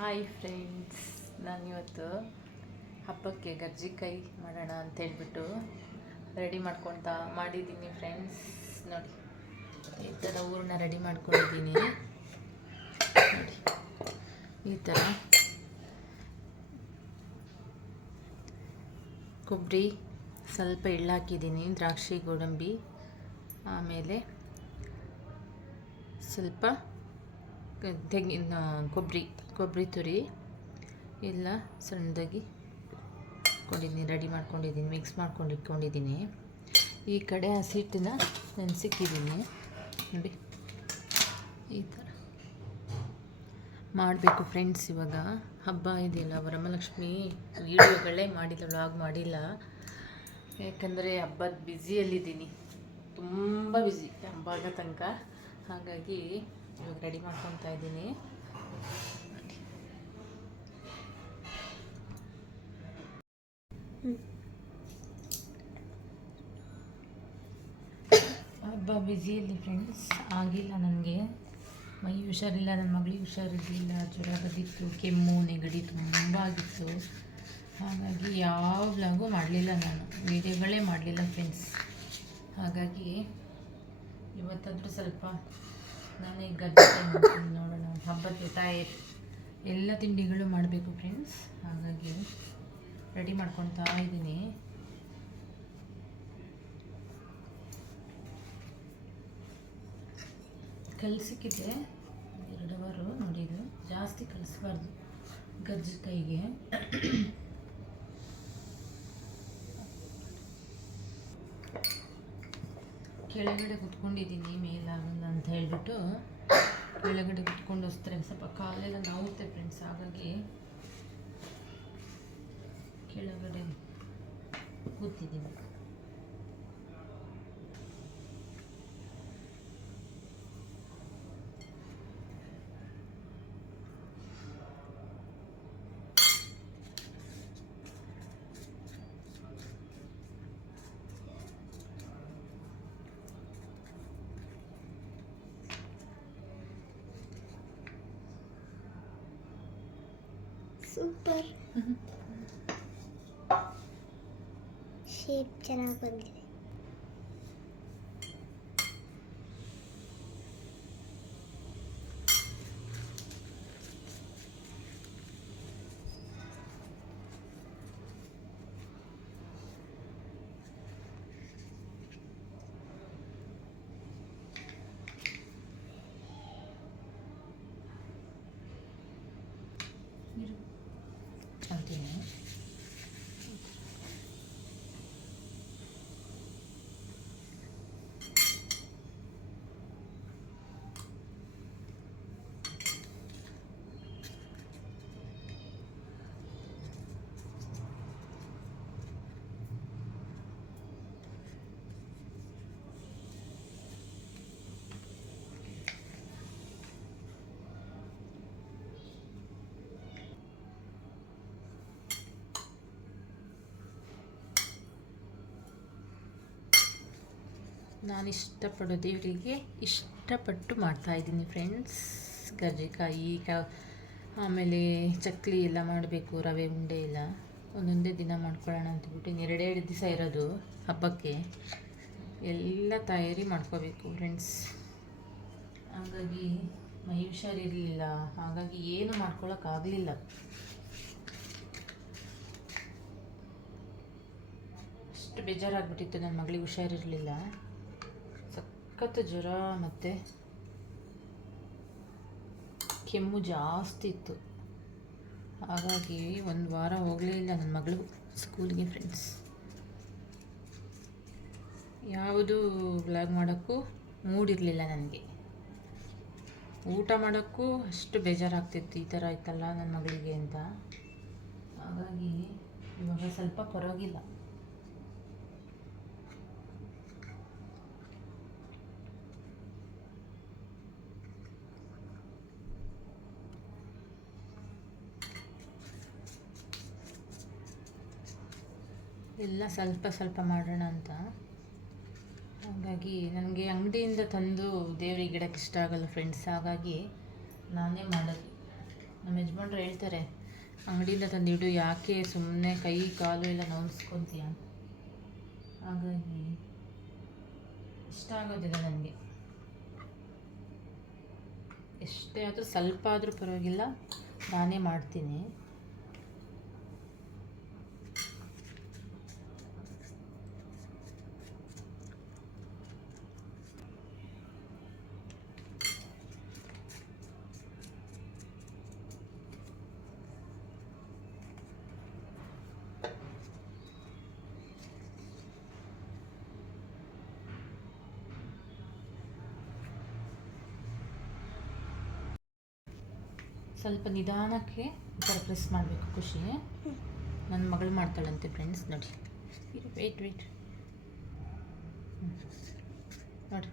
Hi friends, ನಾನಿವತ್ತು ಹಬ್ಬಕ್ಕೆ ಕಜ್ಜಿಕಾಯಿ ಮಾಡೋಣ ಅಂತೇಳ್ಬಿಟ್ಟು ರೆಡಿ ಮಾಡಿದ್ದೀನಿ ಫ್ರೆಂಡ್ಸ್. ನೋಡಿ, ಈ ಥರ ಹೂರಣ ರೆಡಿ ಮಾಡ್ಕೊಂಡಿದ್ದೀನಿ. ನೋಡಿ, ಈ ಥರ ಕೊಬ್ಬರಿ, ಸ್ವಲ್ಪ ಎಳ್ಳು ಹಾಕಿದ್ದೀನಿ, ದ್ರಾಕ್ಷಿ, ಗೋಡಂಬಿ, ಆಮೇಲೆ ಸ್ವಲ್ಪ ತೆಂಗಿನ ಕೊಬ್ಬರಿ ತುರಿ ಎಲ್ಲ ಸಣ್ಣದಾಗಿ ರೆಡಿ ಮಾಡ್ಕೊಂಡಿದ್ದೀನಿ, ಮಿಕ್ಸ್ ಮಾಡ್ಕೊಂಡು ಇಟ್ಕೊಂಡಿದ್ದೀನಿ. ಈ ಕಡೆ ಹಸಿಟ್ಟನ್ನ ನೆನೆಸಿಕ್ಕಿದ್ದೀನಿ. ನೋಡಿ, ಈ ಥರ ಮಾಡಬೇಕು ಫ್ರೆಂಡ್ಸ್. ಇವಾಗ ಹಬ್ಬ ಇದೆಯಲ್ಲ, ವರಮಹಾಲಕ್ಷ್ಮಿ ವೀಡಿಯೋಗಳೇ ಮಾಡಿಲ್ಲ, ವ್ಲಾಗ್ ಮಾಡಿಲ್ಲ, ಯಾಕಂದರೆ ಹಬ್ಬದ ಬ್ಯುಸಿಯಲ್ಲಿದ್ದೀನಿ, ತುಂಬ ಬ್ಯುಸಿ ಹಬ್ಬ ಆಗೋ ತನಕ. ಹಾಗಾಗಿ ಇವಾಗ ರೆಡಿ ಮಾಡ್ಕೊತಾ ಇದ್ದೀನಿ. ಹಬ್ಬ ಬ್ಯುಸಿಯಲ್ಲಿ ಫ್ರೆಂಡ್ಸ್, ಆಗಿಲ್ಲ ನನಗೆ, ಮೈ ಹುಷಾರಿಲ್ಲ, ನನ್ನ ಮಗಳಿಗೆ ಹುಷಾರಿರಲಿಲ್ಲ, ಜ್ವರ ಬಂದಿತ್ತು, ಕೆಮ್ಮು ನೆಗಡಿ ತುಂಬ ಆಗಿತ್ತು. ಹಾಗಾಗಿ ಯಾವ ವ್ಲಾಗು ಮಾಡಲಿಲ್ಲ, ನಾನು ವೀಡಿಯೋಗಳೇ ಮಾಡಲಿಲ್ಲ ಫ್ರೆಂಡ್ಸ್. ಹಾಗಾಗಿ ಇವತ್ತಾದರೂ ಸ್ವಲ್ಪ ನಾನೇ ಗಜ್ಜಿಕಾಯಿ ಮಾಡ್ತೀನಿ, ನೋಡೋಣ. ಹಬ್ಬದ ತಯಾರಿ ಎಲ್ಲ ತಿಂಡಿಗಳು ಮಾಡಬೇಕು ಫ್ರೆಂಡ್ಸ್. ಹಾಗಾಗಿ ರೆಡಿ ಮಾಡ್ಕೊತಾ ಇದ್ದೀನಿ. ಕಲಸಿಕ್ಕಿದೆ 2 ಅವರು. ನೋಡಿ, ಇದು ಜಾಸ್ತಿ ಕಲಿಸ್ಬಾರ್ದು ಕಜ್ಜಿಕಾಯಿಗೆ. ಕೆಳಗಡೆ ಕುತ್ಕೊಂಡಿದ್ದೀನಿ, ಮೇಲಾಗಲ್ಲ ಅಂತ ಹೇಳ್ಬಿಟ್ಟು ಕೆಳಗಡೆ ಕುತ್ಕೊಂಡು ವಸ್ತಾರೆ, ಸ್ವಲ್ಪ ಕಾಲೆಲ್ಲ ನೋವುತ್ತೆ ಫ್ರೆಂಡ್ಸ್. ಹಾಗಾಗಿ ಕೆಳಗಡೆ ಕೂತಿದ್ದೀನಿ. ಸೂಪರ್, ಶೇಪ್ ಚೆನ್ನಾಗಿ ಬಂದಿದೆ. ಅಂತೀನಿ. ನಾನು ಇಷ್ಟಪಡೋ ದೇವರಿಗೆ ಇಷ್ಟಪಟ್ಟು ಮಾಡ್ತಾಯಿದ್ದೀನಿ ಫ್ರೆಂಡ್ಸ್. ಕಜ್ಜಿಕಾಯಿ, ಆಮೇಲೆ ಚಕ್ಲಿ ಎಲ್ಲ ಮಾಡಬೇಕು, ರವೆ ಉಂಡೆ ಎಲ್ಲ ಒಂದೊಂದೇ ದಿನ ಮಾಡ್ಕೊಳ್ಳೋಣ ಅಂತಬಿಟ್ಟು 2 ದಿವಸ ಇರೋದು ಹಬ್ಬಕ್ಕೆ, ಎಲ್ಲ ತಯಾರಿ ಮಾಡ್ಕೋಬೇಕು ಫ್ರೆಂಡ್ಸ್. ಹಾಗಾಗಿ ಮೈ ಹುಷಾರಿರಲಿಲ್ಲ, ಹಾಗಾಗಿ ಏನು ಮಾಡ್ಕೊಳಕ್ಕಾಗಲಿಲ್ಲ. ಅಷ್ಟು ಬೇಜಾರಾಗ್ಬಿಟ್ಟಿತ್ತು, ನನ್ನ ಮಗಳಿಗೆ ಹುಷಾರಿರಲಿಲ್ಲ, ಸಖತ್ ಜ್ವರ ಮತ್ತು ಕೆಮ್ಮು ಜಾಸ್ತಿ ಇತ್ತು. ಹಾಗಾಗಿ 1 ವಾರ ಹೋಗಲೇ ಇಲ್ಲ ನನ್ನ ಮಗಳು ಸ್ಕೂಲ್ಗೆ ಫ್ರೆಂಡ್ಸ್. ಯಾವುದು ವ್ಲಾಗ್ ಮಾಡೋಕ್ಕೂ ಮೂಡಿರಲಿಲ್ಲ ನನಗೆ, ಊಟ ಮಾಡೋಕ್ಕೂ ಅಷ್ಟು ಬೇಜಾರಾಗ್ತಿತ್ತು, ಈ ಥರ ಆಯ್ತಲ್ಲ ನನ್ನ ಮಗಳಿಗೆ ಅಂತ. ಹಾಗಾಗಿ ಇವಾಗ ಸ್ವಲ್ಪ ಪರವಾಗಿಲ್ಲ. ಎಲ್ಲ ಸ್ವಲ್ಪ ಸ್ವಲ್ಪ ಮಾಡೋಣ ಅಂತ. ಹಾಗಾಗಿ ನನಗೆ ಅಂಗಡಿಯಿಂದ ತಂದು ದೇವರಿಗೆ ಇಡೋಕ್ಕೆ ಇಷ್ಟ ಆಗಲ್ಲ ಫ್ರೆಂಡ್ಸ್. ಹಾಗಾಗಿ ನಾನೇ ಮಾಡೋದು. ನಮ್ಮ ಯಜಮಾನ್ ಯಜಮಾನ್ರು ಹೇಳ್ತಾರೆ, ಅಂಗಡಿಯಿಂದ ತಂದಿಡು, ಯಾಕೆ ಸುಮ್ಮನೆ ಕೈ ಕಾಲು ಎಲ್ಲ ನೋವಿಸ್ಕೊತೀಯ. ಹಾಗಾಗಿ ಇಷ್ಟ ಆಗೋದಿಲ್ಲ ನನಗೆ. ಎಷ್ಟೇ ಆದರೂ ಸ್ವಲ್ಪ ಆದರೂ ಪರವಾಗಿಲ್ಲ, ನಾನೇ ಮಾಡ್ತೀನಿ. ಸ್ವಲ್ಪ ನಿಧಾನಕ್ಕೆ ಈ ಥರ ಪ್ರೆಸ್ ಮಾಡಬೇಕು. ಖುಷಿ ನನ್ನ ಮಗಳು ಮಾಡ್ತಾಳಂತೆ ಫ್ರೆಂಡ್ಸ್. ನೋಡಿ, ವೆಯ್ಟ್ ನೋಡಿ.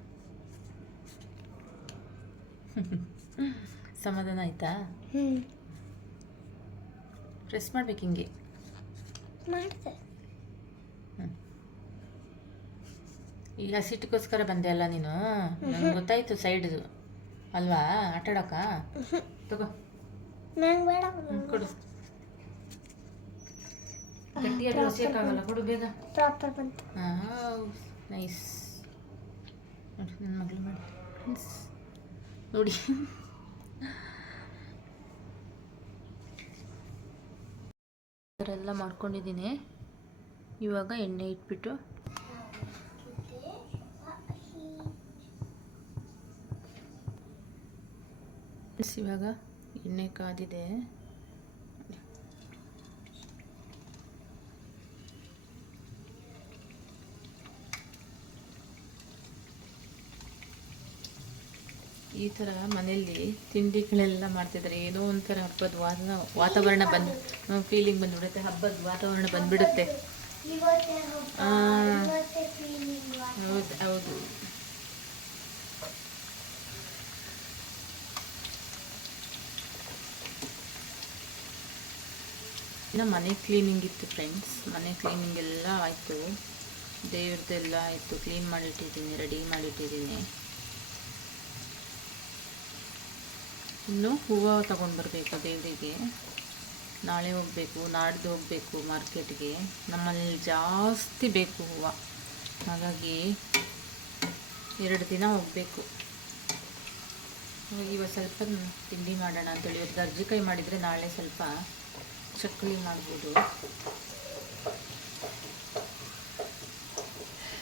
ಸಮಾಧಾನ ಆಯ್ತಾ? ಪ್ರೆಸ್ ಮಾಡ್ಬೇಕು ಹಿಂಗೆ. ಈ ಹಸಿಟ್ಟಕ್ಕೋಸ್ಕರ ಬಂದೆ ಅಲ್ಲ ನೀನು? ನಂಗೆ ಗೊತ್ತಾಯ್ತು, ಸೈಡ್ದು ಅಲ್ವಾ ಆಟಾಡೋಕ. ತಗೋ, ಕೊಡು. ಗಟ್ಟಿಯಾಗಿ ಹೊಸಿಯಕ್ಕಾಗಲ್ಲ, ಕೊಡು ಬೇಗ. ನೈಸ್. ನೋಡಿ ನನ್ನ ಮಗಳು ಮಾಡಿ ನೋಡಿ. ಎಲ್ಲ ಮಾಡ್ಕೊಂಡಿದ್ದೀನಿ. ಇವಾಗ ಎಣ್ಣೆ ಇಟ್ಬಿಟ್ಟು ಇವಾಗ ಎಣ್ಣೆ ಕಾದಿದೆ. ಈ ಥರ ಮನೆಯಲ್ಲಿ ತಿಂಡಿಗಳೆಲ್ಲ ಮಾಡ್ತಿದ್ದಾರೆ. ಏನೋ ಒಂಥರ ಹಬ್ಬದ ವಾತಾವರಣ ಫೀಲಿಂಗ್ ಬಂದ್ಬಿಡುತ್ತೆ. ಹಬ್ಬದ ವಾತಾವರಣ ಬಂದ್ಬಿಡುತ್ತೆ. ಹೌದು. ಇನ್ನು ಮನೆ ಕ್ಲೀನಿಂಗ್ ಇತ್ತು ಫ್ರೆಂಡ್ಸ್. ಮನೆ ಕ್ಲೀನಿಂಗ್ ಎಲ್ಲ ಆಯಿತು, ದೇವ್ರದ್ದೆಲ್ಲ ಆಯಿತು. ಕ್ಲೀನ್ ಮಾಡಿಟ್ಟಿದ್ದೀನಿ, ರೆಡಿ ಮಾಡಿಟ್ಟಿದ್ದೀನಿ. ಇನ್ನು ಹೂವು ತಗೊಂಡು ಬರಬೇಕು ದೇವರಿಗೆ. ನಾಳೆ ಹೋಗಬೇಕು, ನಾಡ್ದು ಹೋಗಬೇಕು ಮಾರ್ಕೆಟ್ಗೆ. ನಮ್ಮಲ್ಲಿ ಜಾಸ್ತಿ ಬೇಕು ಹೂವು, ಹಾಗಾಗಿ 2 ದಿನ ಹೋಗಬೇಕು. ಇವಾಗ ಸ್ವಲ್ಪ ತಿಂಡಿ ಮಾಡೋಣ ಅಂತೇಳಿ ಇವತ್ತು ಕರ್ಜಿಕಾಯಿ ಮಾಡಿದರೆ ನಾಳೆ ಸ್ವಲ್ಪ ಚಕ್ಕಲಿ ಮಾಡ್ಬೋದು.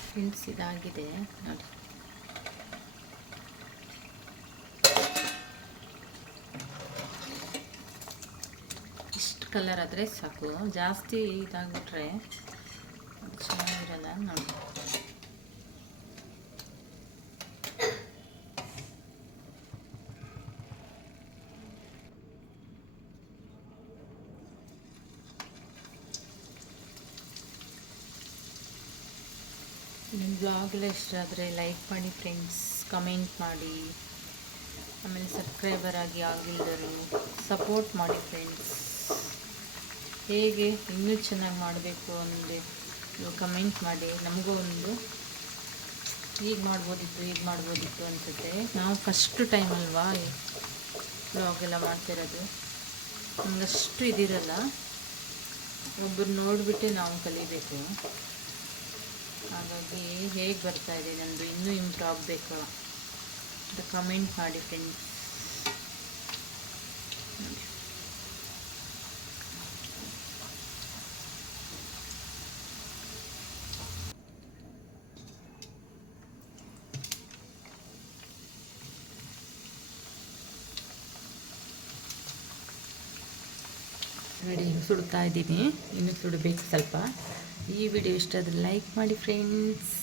ಫ್ರೆಂಡ್ಸ್ ಇದಾಗಿದೆ ನೋಡಿ. ಇಷ್ಟು ಕಲರ್ ಆದರೆ ಸಾಕು, ಜಾಸ್ತಿ ಇದಾಗ್ಬಿಟ್ರೆ ಚೆನ್ನಾಗಿರಲ್ಲ ನೋಡಿ. ನಿಮ್ಮ ಬ್ಲಾಗೆಲ್ಲ ಇಷ್ಟ ಆದರೆ ಲೈಕ್ ಮಾಡಿ ಫ್ರೆಂಡ್ಸ್, ಕಮೆಂಟ್ ಮಾಡಿ. ಆಮೇಲೆ ಸಬ್ಸ್ಕ್ರೈಬರ್ ಆಗಿ ಆಗಿಲ್ಲದರು ಸಪೋರ್ಟ್ ಮಾಡಿ ಫ್ರೆಂಡ್ಸ್. ಹೇಗೆ ಇನ್ನೂ ಚೆನ್ನಾಗಿ ಮಾಡಬೇಕು ಅಂದರೆ ಕಮೆಂಟ್ ಮಾಡಿ. ನಮಗೂ ಒಂದು ಈಗ ಮಾಡ್ಬೋದಿತ್ತು ಅನಿಸುತ್ತೆ. ನಾವು ಫಸ್ಟ್ ಟೈಮ್ ಅಲ್ವಾ ಬ್ಲಾಗೆಲ್ಲ ಮಾಡ್ತಿರೋದು, ನಮಗಷ್ಟು ಇದಿರಲ್ಲ. ಒಬ್ಬರು ನೋಡಿಬಿಟ್ಟೆ ನಾವು ಕಲಿಬೇಕು. ಹಾಗಾಗಿ ಹೇಗೆ ಬರ್ತಾಯಿದೆ ನನ್ನದು, ಇನ್ನೂ ಇಂಪ್ರೂವ್ ಆಗಬೇಕು ಅಂತ ಕಮೆಂಟ್ ಮಾಡಿ ಫ್ರೆಂಡ್ಸ್. ರೆಡಿ ಸುಡ್ತಾ ಇದ್ದೀನಿ, ಇನ್ನೂ ಸುಡಬೇಕು ಸ್ವಲ್ಪ. ಈ ವಿಡಿಯೋ ಇಷ್ಟ ಆದರೆ ಲೈಕ್ ಮಾಡಿ ಫ್ರೆಂಡ್ಸ್.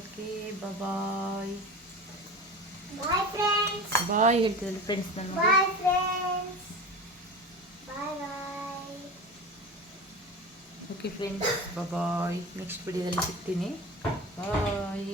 ಓಕೆ, ಬಾಯ್. ಬಾಯ್ ಹೇಳ್ತಿದ್ದೆ ಫ್ರೆಂಡ್ಸ್. ನನ್ನ ಓಕೆ ಫ್ರೆಂಡ್ಸ್, ಬಾಯ್. ನೆಕ್ಸ್ಟ್ ವಿಡಿಯೋದಲ್ಲಿ ಸಿಗ್ತೀನಿ. ಬಾಯ್.